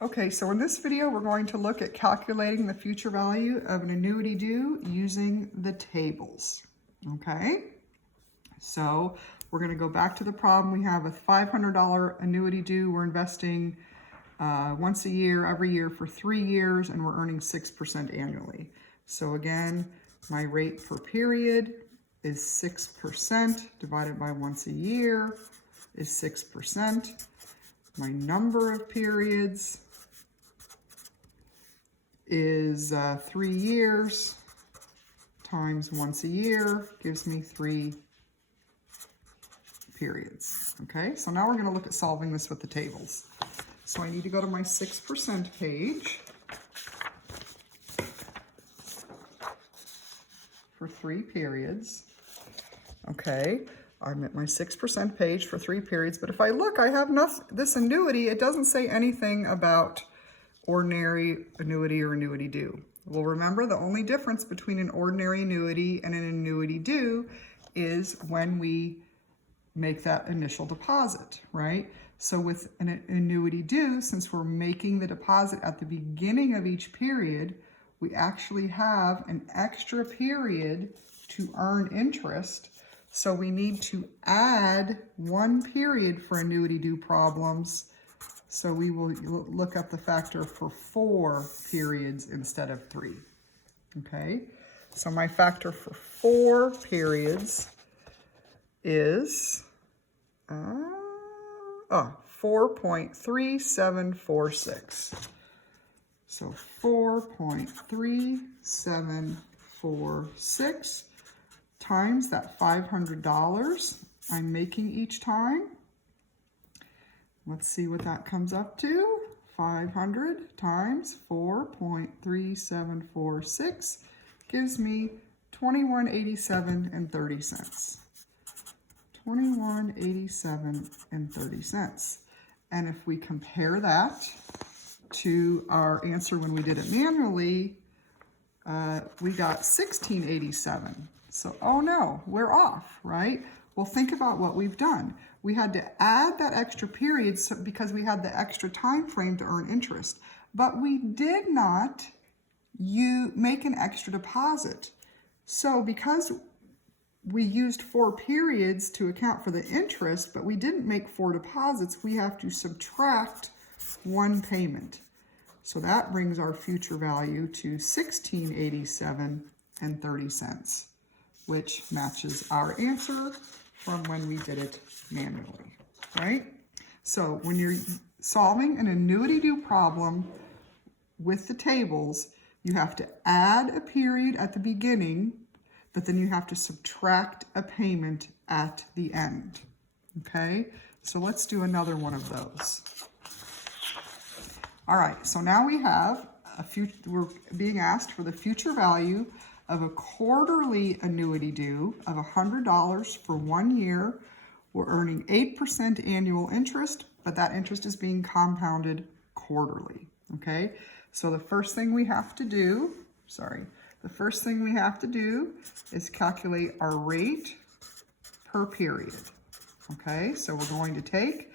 Okay, so in this video, we're going to look at calculating the future value of an annuity due using the tables. Okay, so we're going to go back to the problem. We have a $500 annuity due. We're investing once a year, every year for 3 years, and we're earning 6% annually. So again, my rate per period is 6% divided by once a year is 6%. My number of periods is 3 years times once a year gives me 3 periods. Okay, so now we're going to look at solving this with the tables. So I need to go to my 6% page for 3 periods. Okay, I'm at my 6% page for 3 periods, but if I look, I have this annuity. It doesn't say anything about ordinary annuity or annuity due. Well, remember, the only difference between an ordinary annuity and an annuity due is when we make that initial deposit, right? So with an annuity due, since we're making the deposit at the beginning of each period, we actually have an extra period to earn interest. So we need to add 1 period for annuity due problems. So we will look up the factor for 4 periods instead of 3. Okay, so my factor for 4 periods is 4.3746. So 4.3746 times that $500 I'm making each time. Let's see what that comes up to. 500 times 4.3746 gives me $21.87.30. $21.87.30. And if we compare that to our answer when we did it manually, we got $16.87. So, oh no, we're off, right? Well, think about what we've done. We had to add that extra period because we had the extra time frame to earn interest, but we did not make an extra deposit. So because we used 4 periods to account for the interest, but we didn't make 4 deposits, we have to subtract 1 payment. So that brings our future value to $16.87.30, which matches our answer from when we did it manually, right? So when you're solving an annuity due problem with the tables, you have to add a period at the beginning, but then you have to subtract a payment at the end, okay? So let's do another one of those. All right, so now we have we're being asked for the future value of a quarterly annuity due of $100 for 1 year. We're earning 8% annual interest, but that interest is being compounded quarterly, okay? So the first thing we have to do, is calculate our rate per period, okay? So we're going to take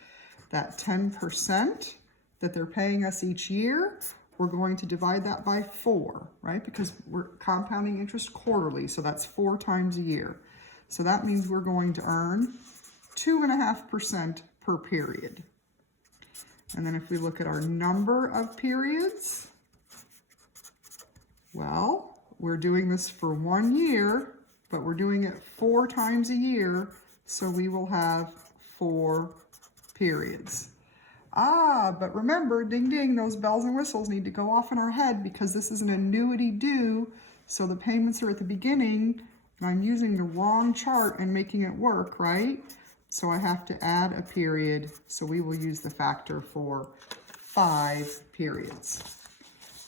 that 10% that they're paying us each year. We're going to divide that by 4, right? Because we're compounding interest quarterly, so that's 4 times a year. So that means we're going to earn 2.5% per period. And then if we look at our number of periods, well, we're doing this for 1 year, but we're doing it 4 times a year, so we will have 4 periods. But remember, ding ding, those bells and whistles need to go off in our head because this is an annuity due, so the payments are at the beginning, and I'm using the wrong chart and making it work, right? So I have to add a period, so we will use the factor for 5 periods.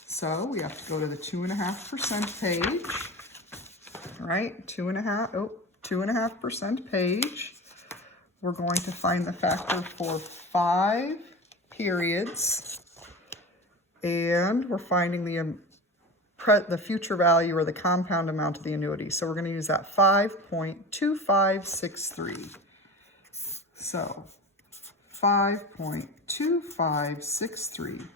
So we have to go to the 2.5% page, right? 2.5% page. We're going to find the factor for 5 periods, and we're finding the future value or the compound amount of the annuity. So we're going to use that 5.2563. So 5.2563.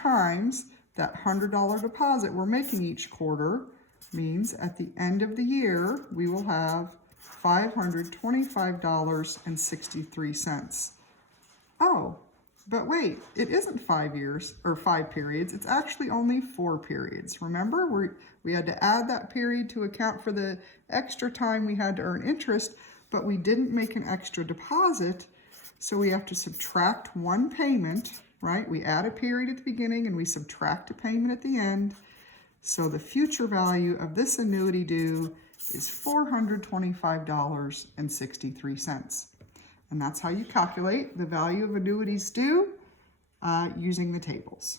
times that $100 deposit we're making each quarter means at the end of the year, we will have $525.63. Oh, but wait, it isn't 5 years or 5 periods. It's actually only 4 periods. Remember, we had to add that period to account for the extra time we had to earn interest, but we didn't make an extra deposit. So we have to subtract one payment, right? We add a period at the beginning and we subtract a payment at the end. So the future value of this annuity due is $425.63. And that's how you calculate the value of annuities due using the tables.